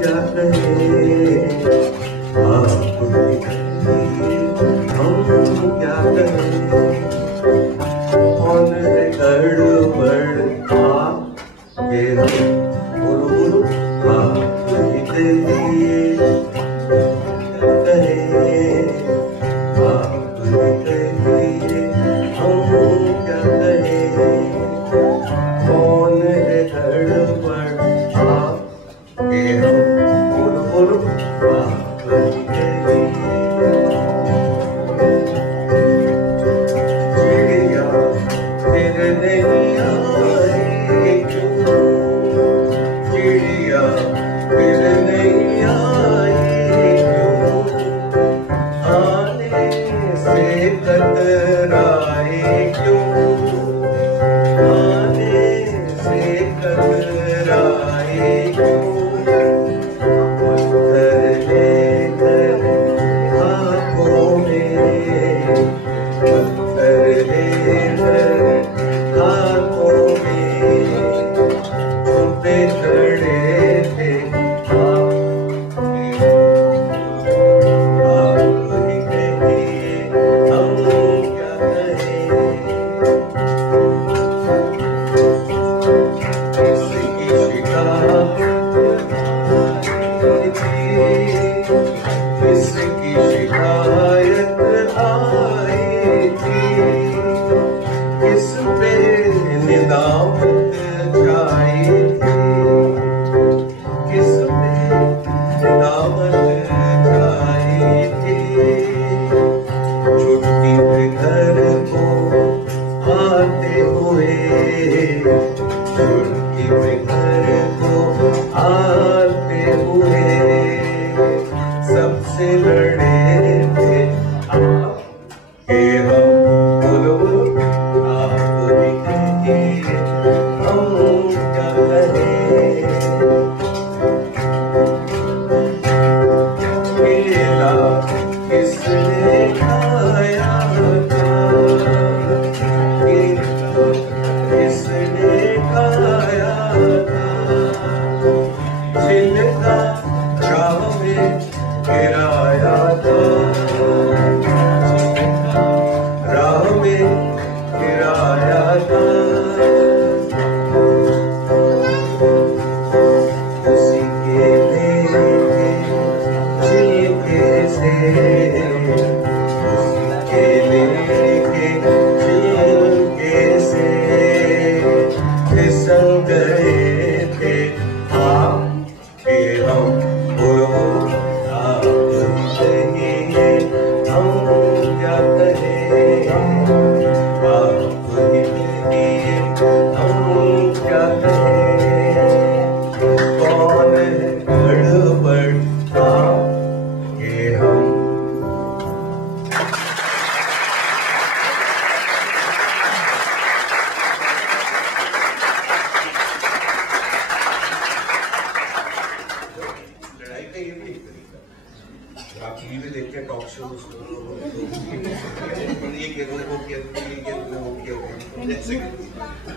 क्या कहें, आप ही कहिए हम क्या कहें। कौन है गड़बड़ आगे हम, बोलो बोलो आप ही कहिए क्या कहें, आप ही कहिए हम क्या कहें। कौन है गड़बड़ आगे हम, बोलो बोलो आप ही कहिए। चिड़िया फिर नहीं आई क्यों, चिड़िया फिर नहीं आई क्यों। आने से कतराए क्यों, आने से कतराए क्यों। पत्थर लेकर हाथों में, पत्थर लेकर हाथों में, तुम पे खड़े थे आप ही कहिए हम क्या कहें। किसकी शिकायत आई थी, किसकी शिकायत आई थी। किस पे निदामत छाई थी, किस पे निदामत छाई थी। छुट्टी पे घर को आते हुए, छुट्टी पे घर को आते हुए, सबसे लड़े थे आपके हम। बोलो बोलो आप ही कहिए हम क्या कहें। केला किसने खाया था, केला किसने खाया था। छिलका राह में गिराया था, छिलका राह में गिराया था। उसी के लेके छिलके से, उसी के लेके छिलके से फिसल गए थे आपके हम। बोलो आप ही कहिए हम क्या कहें, आप ही कहिए हम क्या कहें। कौन है गड़बड़ आगे हम। लड़ाई का ये भी एक तरीका, आप टीवी में देखते हैं टॉक शो, ये कह रहे हो वो किया,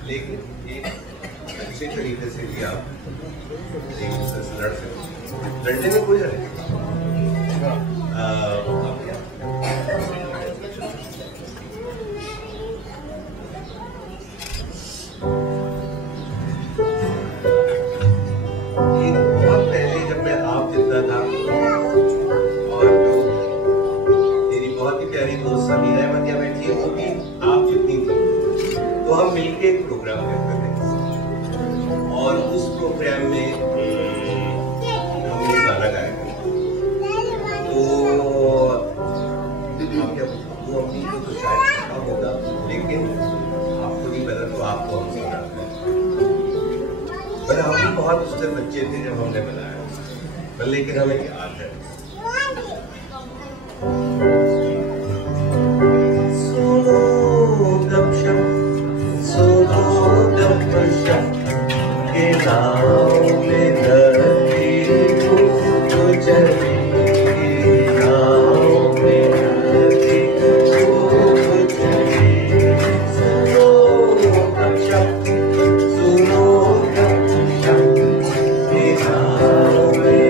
लेकिन ये अच्छे तरीके से भी आप एक दूसरे से लड़ सकते। लड़ने में कोई हर्ज बहुत पहले जब मैं आप जितना था, और जो मेरी बहुत ही प्यारी दोस्त सभी रहमतिया बैठी है वो भी आप जितनी थी, तो हम मिलके एक प्रोग्राम करते थे और उस प्रोग्राम में हमने गाना गाया। तो आप क्या वो अम्मी को तो शायद पता होगा, लेकिन आपको नहीं पता तो आपको हम सुनाते हैं। पर हम भी बहुत उससे बच्चे थे जब हमने बनाया, पर लेकिन हमें याद है। सुनो गपशप, सुनो गपशप के नाम में धरती को चली, नाम में धरती को चली। सुनो गपशप, सुनो गपशप के नाम में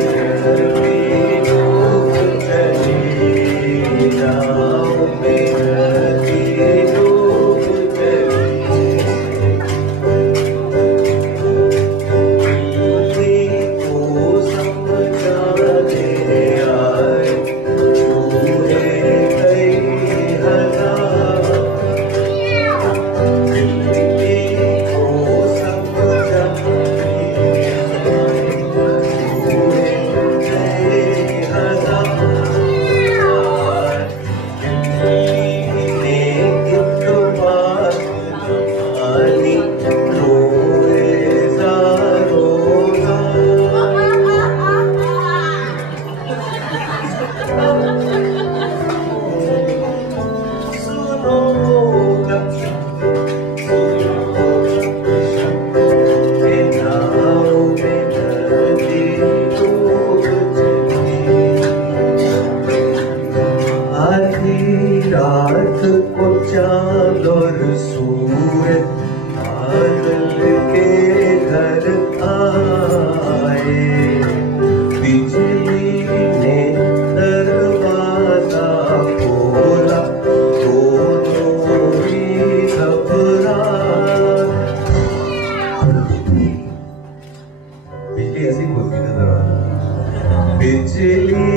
बिजली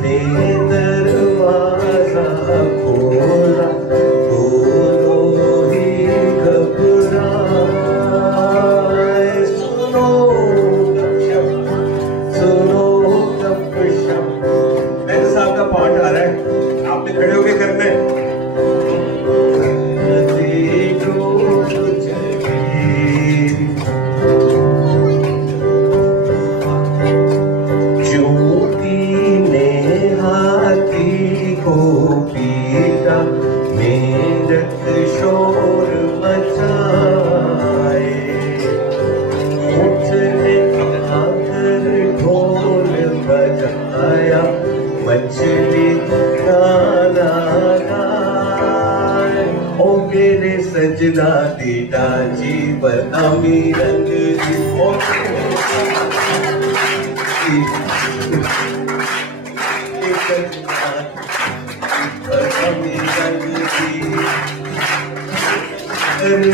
ने दरवाजा खोला, दोनों ही घबराए। सुनो गपशप, मेरे साहब का पार्ट आ रहा है, आपने खड़े होके करना है। शोर मचाए, उठने आकर ढोल बजाया, मछली गाना गाए। ओ मेरे सजना दीदा जी बदामी रंग जी,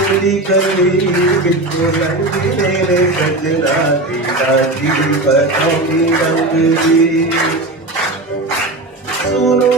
गली गली बिल्कुल रंगी मेरे सजना दीदा जी बदामी रंग जी। सुनो